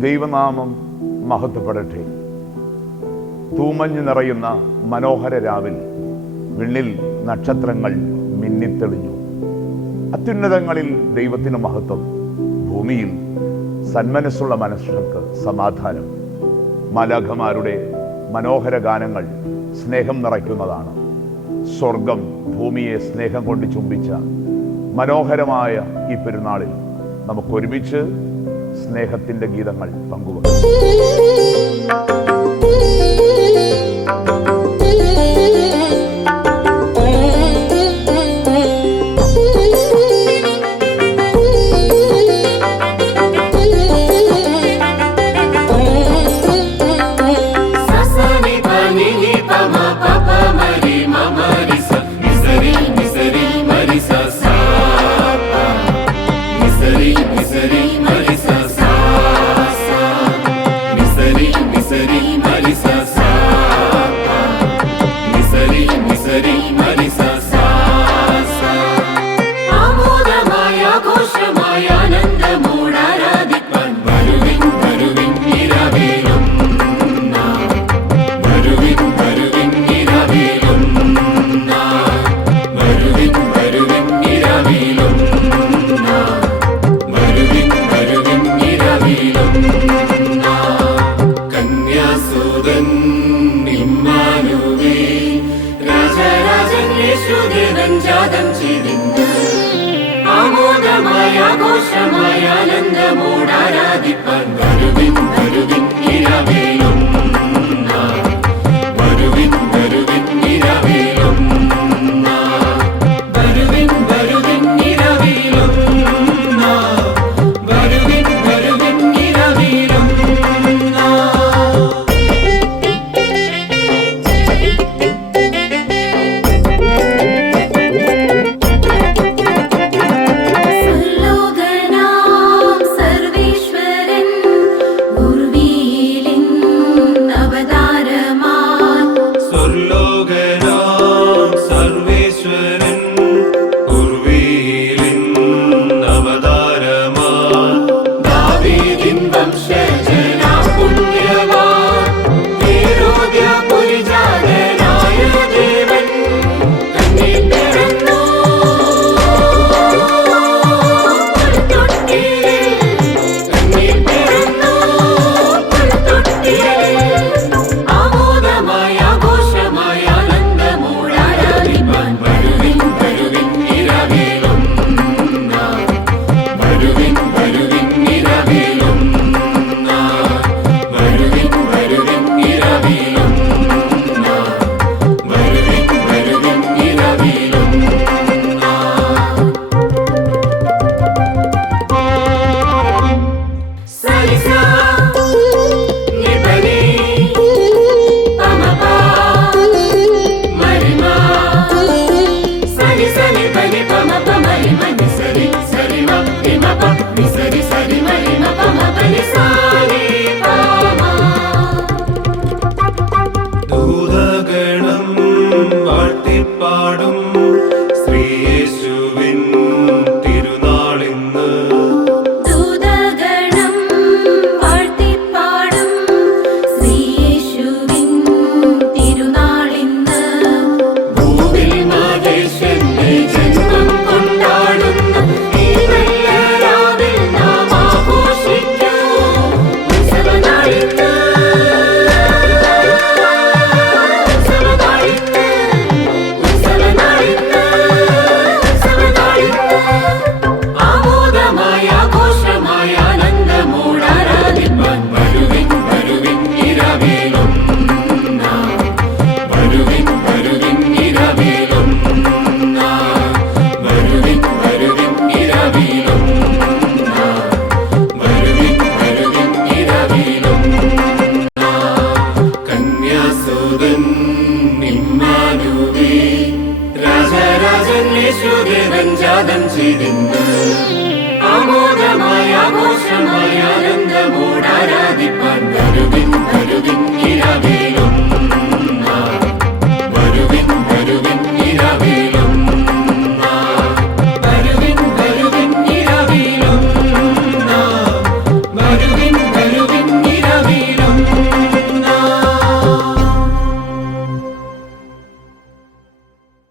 ദൈവനാമം മഹത്വപ്പെടട്ടെ. തൂമഞ്ഞു നിറയുന്ന മനോഹര രാവിൽ വിണ്ണിൽ നക്ഷത്രങ്ങൾ മിന്നിത്തെളിഞ്ഞു. അത്യുന്നതങ്ങളിൽ ദൈവത്തിന് മഹത്വം ഭൂമിയിൽ സന്മനസ്സുള്ള മനുഷ്യർക്ക് സമാധാനം. മാലാഖമാരുടെ മനോഹര ഗാനങ്ങൾ സ്നേഹം നിറയ്ക്കുന്നതാണ്. സ്വർഗം ഭൂമിയെ സ്നേഹം കൊണ്ട് ചുംബിച്ച മനോഹരമായ ഈ പെരുന്നാളിൽ നമുക്കൊരുമിച്ച് സ്നേഹത്തിൻ്റെ ഗീതങ്ങൾ പങ്കുവെക്കും Mama. ആഘോഷമായ ആനന്ദമോടാരാധിപ്പാൻ കരുവിൻ വരുവിൻ ഇരവേലും യേശുദേവൻ ജാതം ചെയ്തിന്ന്. ആമോദമായ ആഘോഷമായ ആനന്ദമോടാരാധിപ്പാൻ വരുവിൻ വരുവിൻ കിരാവിൻ